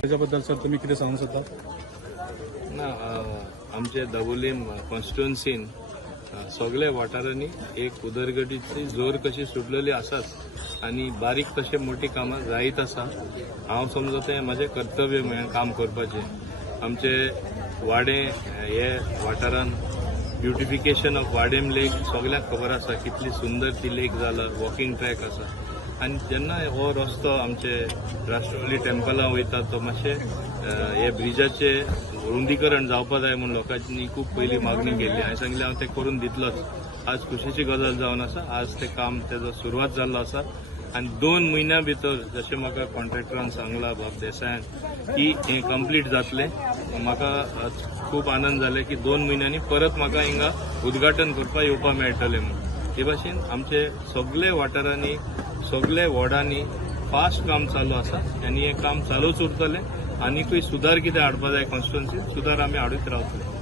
त्याच्याबद्दल सर तुम्ही किती सांगू शकता? ना आमचे दाबोलीम कॉन्स्टिट्युएन्सीन सगळे वाठारांनी एक उदरगतीची जोर कशी सुटलेली आसात आणि बारीक तशे मोठी कामां जायत आसा. हांव समजता हें म्हजें कर्तव्य हें काम करपाचें. आमचे वाडे हे वाठारान ब्युटिफिकेशन ऑफ वाडेम लेक सगळ्यांक खबर आसा कितली सुंदर ती लेक जाला. वॉकिंग ट्रॅक आसा आनी जेन्ना हो रस्तो आमचे राष्ट्रपती टेम्पलां वयता तो मातशे हे ब्रिजाचे रुंदीकरण जावपा जाय म्हणून लोकांनी खूब पयलीं मागणी केल्ली. हांवें सांगलें हांव तें करून दितलोच. आज खुशीची गजाल जावन आसा. आज तें काम तेजो सुरवात जाल्लो आसा आनी 2 म्हयन्या भितर जशें म्हाका कॉन्ट्रॅक्टरान सांगलां बाब देसायान की हें कंप्लीट जातलें. म्हाका खूब आनंद जाले की 2 म्हयन्यांनी परत म्हाका हिंगा उद्घाटन करपाक येवपा मेळटलें म्हणून. हे भाशेन आमचे सगळे वाठारांनी सगळे वॉर्डांनी फास्ट काम चालू आसा आनी हें काम चालूच उरतलें. आनीकूय सुदार कितें हाडपा जाय कॉन्स्टिट्युएन्सीन सुदार आमी हाडूच रावतले.